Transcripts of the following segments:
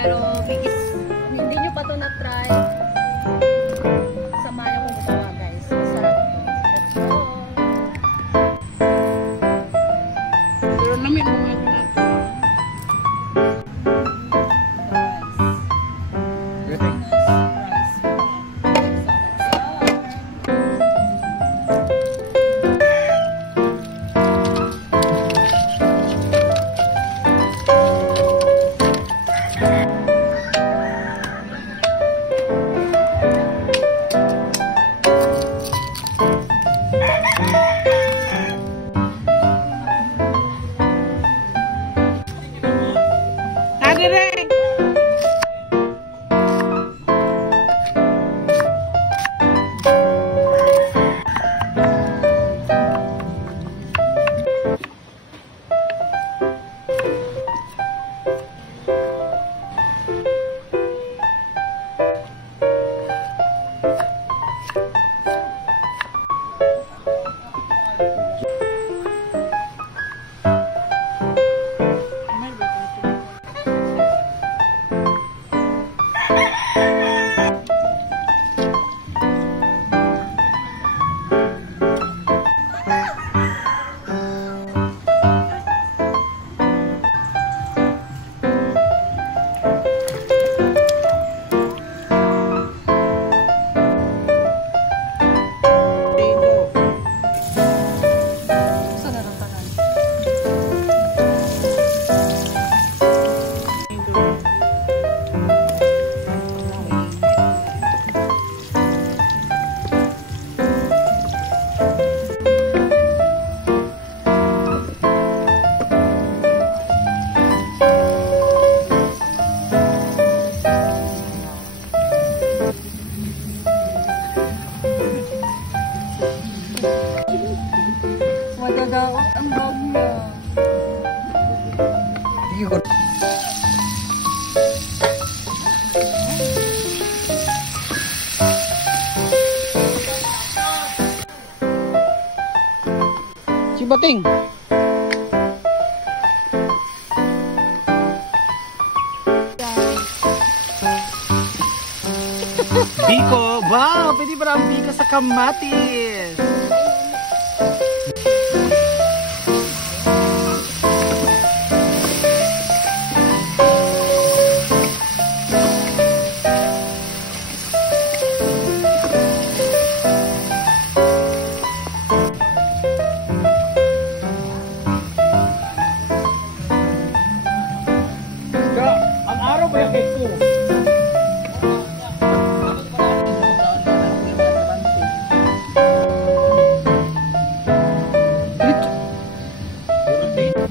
Pero hindi nyo pa ito na-try. Samahan yung gumawa guys. Masarap ito. Let's go! Pero namin mo nga natin. Madadaot ang bag niya. Si Bating. Biko, wow, pwede ba ang biko sa kamatis? Ang araw ba yung cake ko?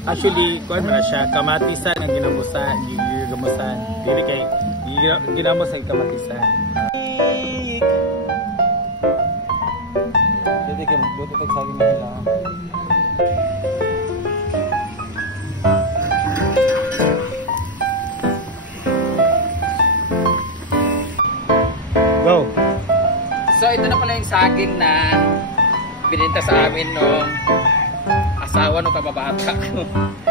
Actually, kuan na siya, kamatisan ang ginamusan, gigamusan. Dili kay ginamos ang kamatisan. Dili kay buti tag saging nila. Go. So ito na pala yung saging na bininta sa amin nung asawa nung kababata ko.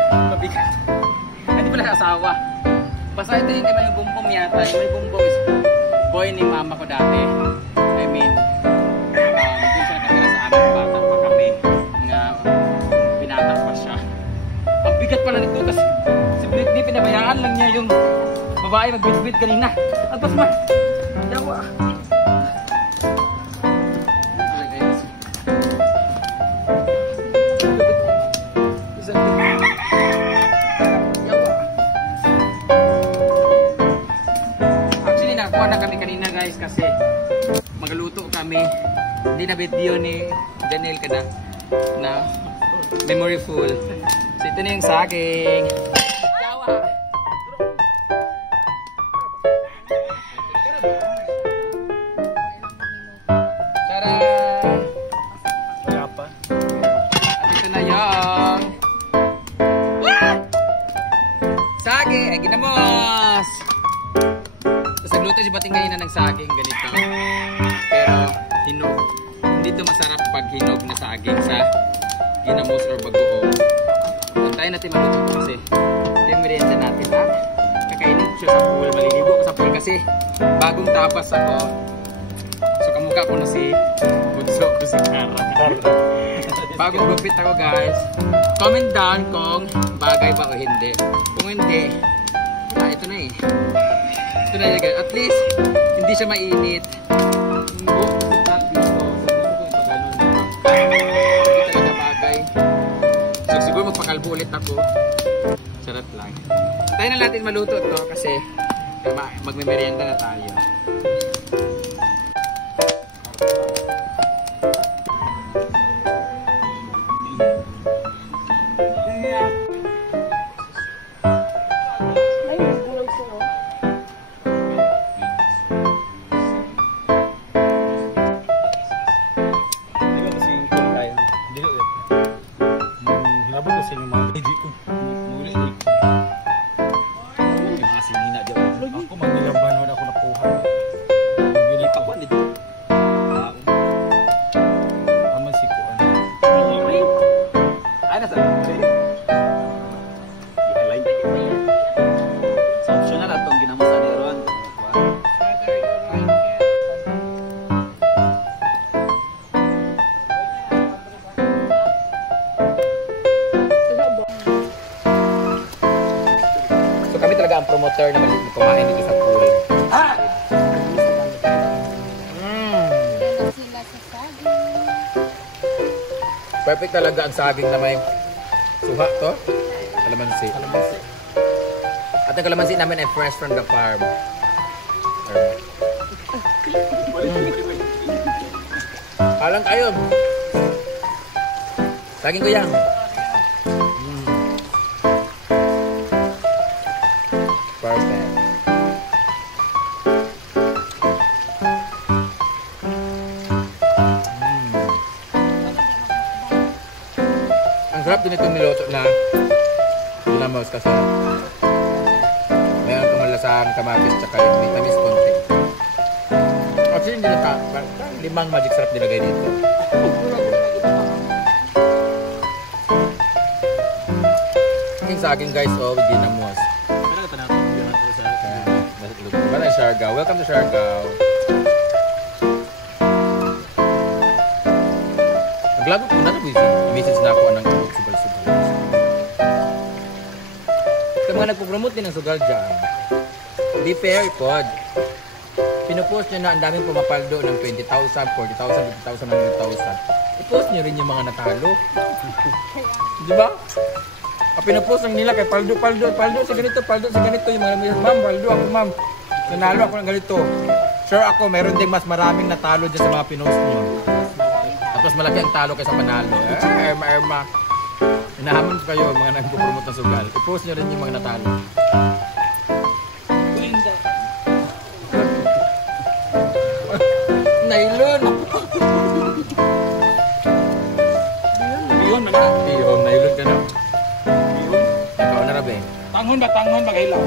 Mabigat. Hindi pala asawa. Basta ito yung iba yung bumbong yata. Yung bumbong is boy ni mama ko dati. I mean, hindi siya nakatira sa amin bata pa kami. Nga, binata pa siya. Ang bigat pala nito. Tapos, si Britney, pinabayaan lang niya yung babae mag-bit-bit kanina. At pas man, yawa. Na kami kanina guys kasi magaluto kami. Hindi na video ni Daniel kada na memory full. So ito na yung saging. Yawa. Tara. Wala pa. At ito na yung saging. Ay ginamos. Nagluto si Bating ngayon na ng saging ganito. Pero hinog. Hindi ito masarap pag hinog na saging sa ginamos or bagoong. Antayin natin maluto kasi ito yung merienda natin ha. Kakainin siya. dito sa pool. Maliligo ako sa pool kasi bagong tapas ako. So kamukha ko na si Bunso ko si Kara. Bagong gupit ako guys. Comment down kung bagay ba o hindi. Kung hindi, ito na eh. Ito na yun guys. At least, hindi siya mainit. Hindi talaga bagay. So siguro magpakalbo ulit ako. Sarap lang. Tayo na natin maluto to kasi magme-merienda na tayo. Ang promoter na maliit na kumain dito sa pool. Perfect talaga ang saging na may suha to. Kalamansi. At ang kalamansi namin ay fresh from the farm. Alang kayo. Saging ko yan. Perfect. Ang sarap din itong niluto na ginamos kasi mayroon kamalasang kamatis tsaka may tamis konti. Actually hindi na limang magic sarap nilagay dito. Yung saging guys, oh, with ginamos. Bala Siargao. Welcome to Siargao. Naglagot ko na busy. Message na ako ng sugal-sugal. Kaya mga nagpo-promote din ng sugal dyan. Be fair, pod. Pinupost nyo na ang daming pumapaldo ng 20,000, 40,000, 50,000, 100,000. I-post nyo rin yung mga natalo. Diba? Pinupost lang nila kay paldo sa ganito yung mga ma'am, paldo ako ma'am. Nanalo ako ng ganito. Sure ako, meron ding mas maraming natalo dyan sa mga pinost nyo. Tapos malaki ang talo kaysa panalo. Erma. Inahamon kayo, mga nagpo-promote ng sugal. I-post nyo rin yung mga natalo. Nailon! Nailon ka na. Ikaw na rabe. Tanghon ba? Tanghon ba kailaw?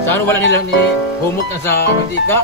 Saan wala nila ni humok na sa mantika?